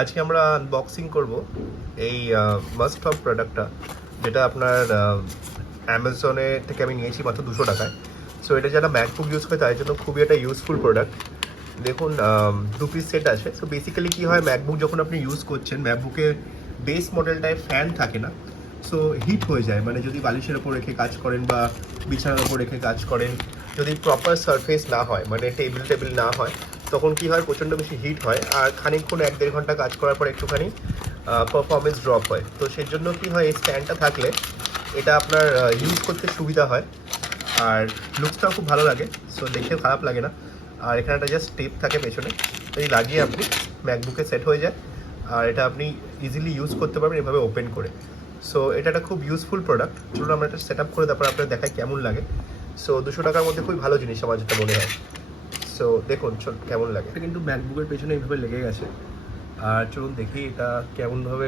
আজকে আমরা আনবক্সিং করব এই মাস্ট হাব প্রোডাক্টটা, যেটা আপনার অ্যামাজনে থেকে আমি নিয়েছি মাত্র 200 টাকায়। সো এটা যারা ম্যাকবুক ইউজ করে তাদের জন্য খুবই একটা ইউজফুল প্রোডাক্ট। দেখুন, 2 পিস সেট আছে। সো বেসিক্যালি কী হয়, ম্যাকবুক যখন আপনি ইউজ করছেন, ম্যাকবুকের বেস মডেলটায় ফ্যান থাকে না। সো হিট হয়ে যায়, মানে যদি বালিশের ওপর রেখে কাজ করেন বা বিছানার ওপর রেখে কাজ করেন, যদি প্রপার সারফেস না হয়, মানে টেবিল না হয়, তখন কি হয়, প্রচণ্ড বেশি হিট হয়। আর খানিকক্ষণ 1-1.5 ঘন্টা কাজ করার পর একটুখানি পারফরমেন্স ড্রপ হয়। তো সেই জন্য কী হয়, এই স্ট্যান্ডটা থাকলে এটা আপনার ইউজ করতে সুবিধা হয়। আর লুকসটাও খুব ভালো লাগে, সো দেখে খারাপ লাগে না। আর এখানে একটা জাস্ট টেপ থাকে পেছনে, তো এই লাগিয়ে আপনি ম্যাকবুকে সেট হয়ে যায়। আর এটা আপনি ইজিলি ইউজ করতে পারবেন এভাবে ওপেন করে। সো এটা একটা খুব ইউজফুল প্রোডাক্ট। চলুন আমরা এটা সেট আপ করে তারপর আপনার দেখায় কেমন লাগে। সো 200 টাকার মধ্যে খুবই ভালো জিনিস আমার যেটা মনে হয়। সো দেখুন চল কেমন লাগে। এটা কিন্তু ম্যাকবুকের পেছনে এইভাবে লেগে গেছে। আর চলুন দেখি এটা কেমনভাবে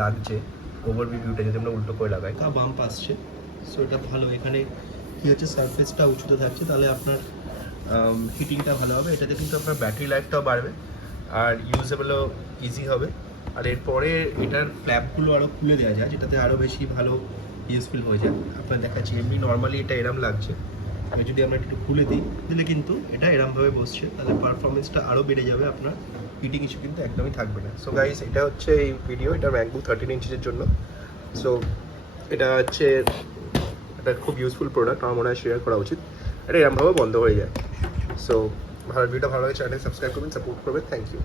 লাগছে। ওভারভিউটা যদি আমরা উল্টো করে লাগাই, তা বাম্প আসছে। সো এটা ভালো। এখানে কী হচ্ছে, সারফেসটা উঁচুতে থাকছে, তাহলে আপনার হিটিংটা ভালো হবে। এটাতে কিন্তু আপনার ব্যাটারি লাইফটাও বাড়বে আর ইউজেবলও ইজি হবে। আর এরপরে এটার ফ্ল্যাপগুলো আরও খুলে দেওয়া যায়, যেটাতে আরও বেশি ভালো ইউজফুল হয়ে যায়। আপনার দেখাচ্ছি, এমনি নর্মালি এটা এরম লাগছে। যদি আমরা একটু খুলে দিই, দিলে কিন্তু এটা এরমভাবে বসছে, তাহলে পারফরমেন্সটা আরও বেড়ে যাবে। আপনার হিটিং ইস্যু কিন্তু একদমই থাকবে না। সো গাইস, এটা হচ্ছে এই ভিডিও, এটা ম্যাকবুক 13 ইঞ্চের জন্য। সো এটা হচ্ছে এটা খুব ইউজফুল প্রোডাক্ট, আমার মনে হয় শেয়ার করা উচিত। এটা এরমভাবে বন্ধ হয়ে যায়। সো ভিডিওটা ভালো লাগে, চ্যানেল সাবস্ক্রাইব করবেন, সাপোর্ট করবেন। Thank you.